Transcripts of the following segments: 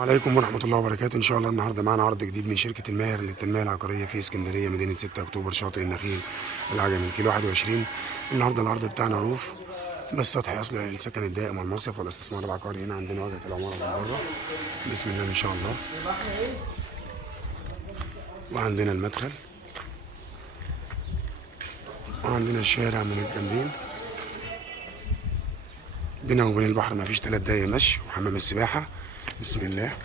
وعليكم ورحمة الله وبركاته. إن شاء الله النهاردة معنا عرض جديد من شركة الماهر للتنمية العقارية في اسكندرية مدينة 6 أكتوبر شاطئ النخيل العجمي كيلو 21. النهاردة العرض بتاعنا روف بس سطح يصلح للسكن الدائم والمصيف والاستثمار العقاري. هنا عندنا واجهة العمارة من بره بسم الله ما شاء الله، وعندنا المدخل وعندنا الشارع من الجنبين. بينا وبين البحر ما فيش 3 دقايق مشي، وحمام السباحة بسم الله.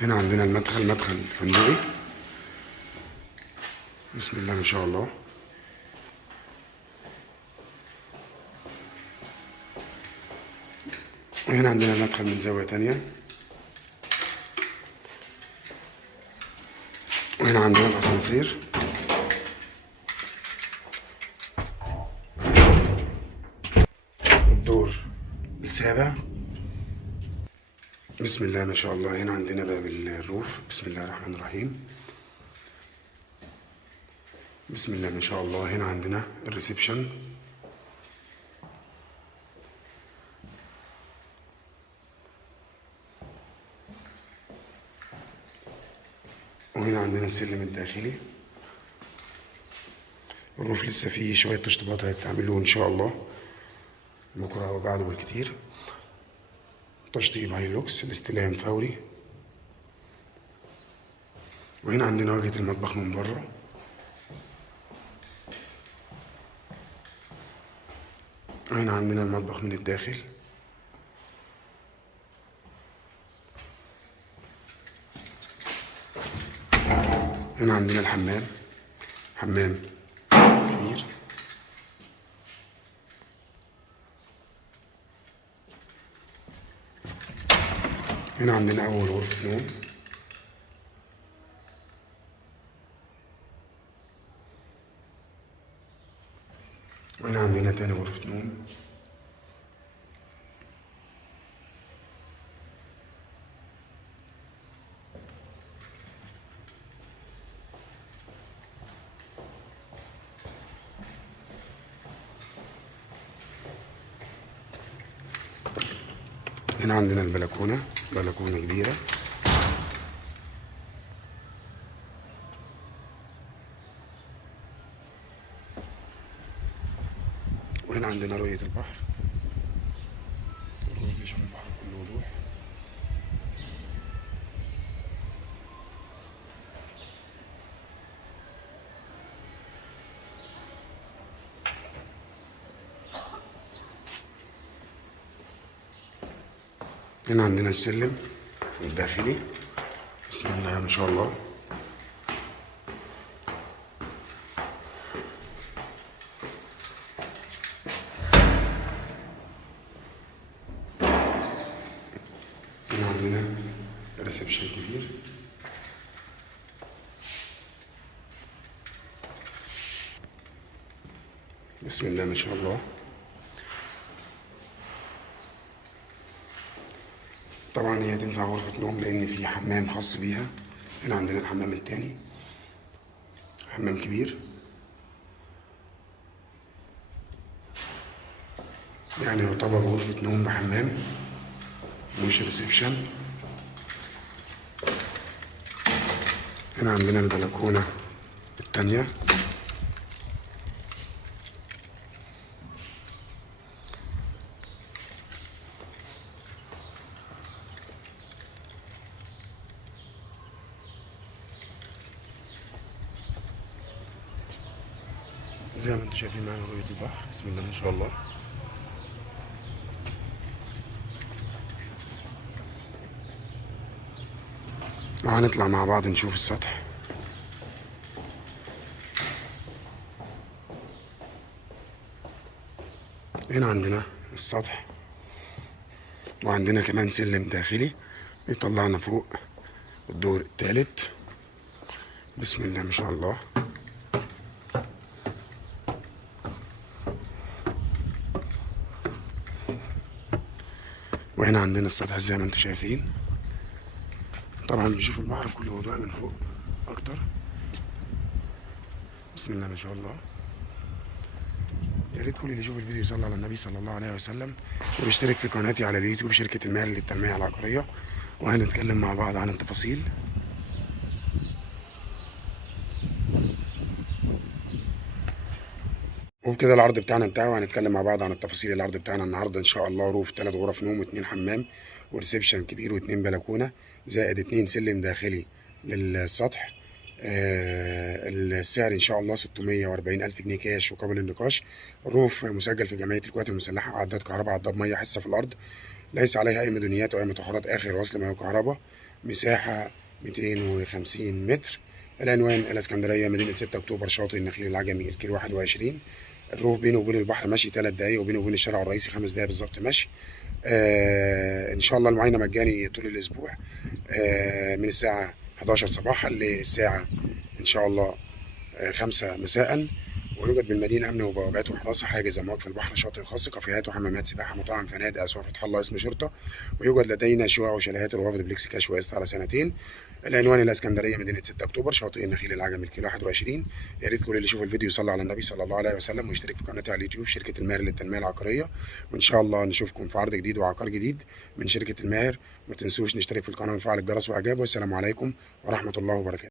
هنا عندنا المدخل مدخل فندقي بسم الله ما شاء الله. وهنا عندنا المدخل من زاوية تانية. وهنا عندنا الأسانسير. الدور السابع بسم الله ما شاء الله. هنا عندنا باب الروف بسم الله الرحمن الرحيم بسم الله ما شاء الله. هنا عندنا الريسبشن. وهنا عندنا السلم الداخلي. الروف لسه فيه شوية تشطيبات هيتعملوا إن شاء الله بكرة أو بعده بالكتير. تشطيب هايلوكس، الاستلام فوري. وهنا عندنا واجهة المطبخ من بره. وهنا عندنا المطبخ من الداخل. هنا عندنا الحمام، حمام كبير. هنا عندنا أول غرفة نوم. وهنا عندنا تاني غرفة نوم. هنا عندنا البلكونة، بلكونة كبيرة. وهنا عندنا رؤية البحر، الروف بيشوف البحر بكل وضوح. هنا عندنا السلم الداخلي بسم الله ما شاء الله. هنا عندنا ريسبشن كبير. بسم الله ما شاء الله. طبعا هي تنفع غرفة نوم لأن في حمام خاص بيها. هنا عندنا الحمام التاني، حمام كبير يعني يعتبر غرفة نوم بحمام مش ريسبشن. هنا عندنا البلكونة التانية. زي ما انتم شايفين معانا رؤية البحر بسم الله ما شاء الله. وهنطلع مع بعض نشوف السطح. هنا عندنا السطح، وعندنا كمان سلم داخلي بيطلعنا فوق الدور الثالث بسم الله ما شاء الله. وهنا عندنا السطح زي ما انتم شايفين. طبعا بنشوف البحر بكل وضوح من فوق اكتر بسم الله ما شاء الله. يا ريت كل اللي يشوف الفيديو يصلي على النبي صلى الله عليه وسلم، ويشترك في قناتي على اليوتيوب شركة المال للتنمية العقارية، وهنتكلم مع بعض عن التفاصيل. وبكده العرض بتاعنا انتهى، وهنتكلم مع بعض عن التفاصيل. العرض بتاعنا النهارده ان شاء الله روف 3 غرف نوم و2 حمام وريسبشن كبير و2 بلكونه، زائد 2 سلم داخلي للسطح. السعر ان شاء الله 640 الف جنيه كاش وقبل النقاش. الروف مسجل في جمعيه القوات المسلحه، عداد كهرباء، عداد ميه، حصه في الارض، ليس عليها اي مدنيات او اي متاخرات، اخر وصل ميه وكهرباء. مساحه 250 متر. العنوان الاسكندريه، مدينه 6 اكتوبر، شاطئ النخيل العجمي، الكيلو 21. الروف بينه وبين البحر مشي 3 دقايق، وبينه وبين الشارع الرئيسي 5 دقايق بالظبط مشي. ان شاء الله المعاينه مجاني طول الاسبوع، من الساعه 11 صباحا للساعه ان شاء الله 5 مساء. ويوجد بالمدينه امن وبوابات وحراسه، حاجز امواج في البحر، شاطئ خاص، كافيهات وحمامات سباحه، مطاعم، فنادق، اسواق فتح الله، اسم شرطه. ويوجد لدينا شقق وشاليهات الروافد بليكس كاش وقسط على سنتين. العنوان الاسكندريه، مدينه 6 اكتوبر، شاطئ النخيل العجمي، الكيلو 21. يا ريت كل اللي يشوف الفيديو يصلي على النبي صلى الله عليه وسلم، ويشترك في قناتي على اليوتيوب شركه الماهر للتنميه العقاريه. وان شاء الله نشوفكم في عرض جديد وعقار جديد من شركه الماهر. ما تنسوش نشترك في القناه ونفعل الجرس واعجاب. والسلام عليكم ورحمه الله وبركاته.